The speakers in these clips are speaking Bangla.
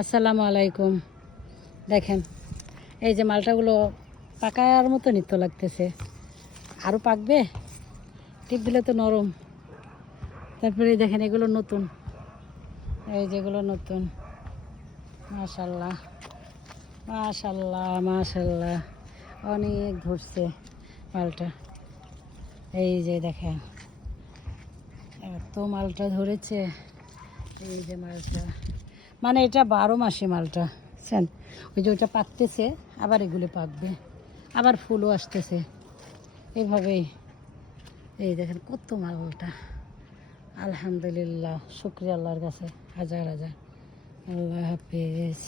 আসসালামু আলাইকুম। দেখেন এই যে মালটাগুলো পাকার মতো নিত্য লাগতেছে, আরও পাকবে, টিপ দিলে তো নরম। তারপরে দেখেন এগুলো নতুন, এই যেগুলো নতুন। মাশাল্লাহ মাশাল্লাহ মাশাল্লাহ, অনেক ধরছে মালটা। এই যে দেখেন এত মালটা ধরেছে, এই যে মালটা, মানে এটা 12 মাসি মালটা, বুঝছেন? ওই যে ওইটা পাকতেছে, আবার এগুলো পাকবে, আবার ফুলও আসতেছে এভাবেই। এই দেখেন কত মালটা, আলহামদুলিল্লাহ, শুক্রিয়া আল্লাহর কাছে হাজার হাজার। আল্লাহ হাফিজ।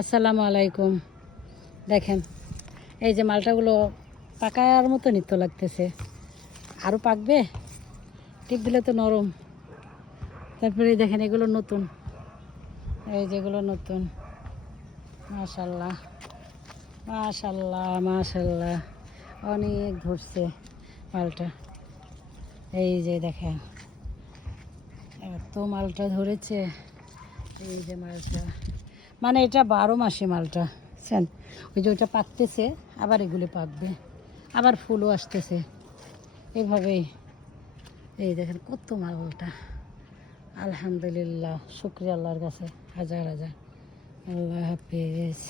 আসসালামু আলাইকুম। দেখেন এই যে মালটাগুলো পাকার মতো নিত্য লাগতেছে, আরও পাকবে, টিপ দিলে তো নরম। তারপরে দেখেন এগুলো নতুন, এই যেগুলো নতুন। মাশাল্লাহ মাশাল্লাহ মাশাল্লাহ, অনেক ধরছে মালটা। এই যে দেখেন এত মালটা ধরেছে, এই যে মালটা, মানে এটা 12 মাসি মালটা, বুঝছেন? ওই যে ওইটা পাকতেছে, আবার এগুলো পাকবে, আবার ফুলও আসতেছে এভাবেই। এই দেখেন কত মালটা, আলহামদুলিল্লাহ, শুক্রিয়া আল্লাহর কাছে হাজার হাজার। আল্লাহ হাফিজ।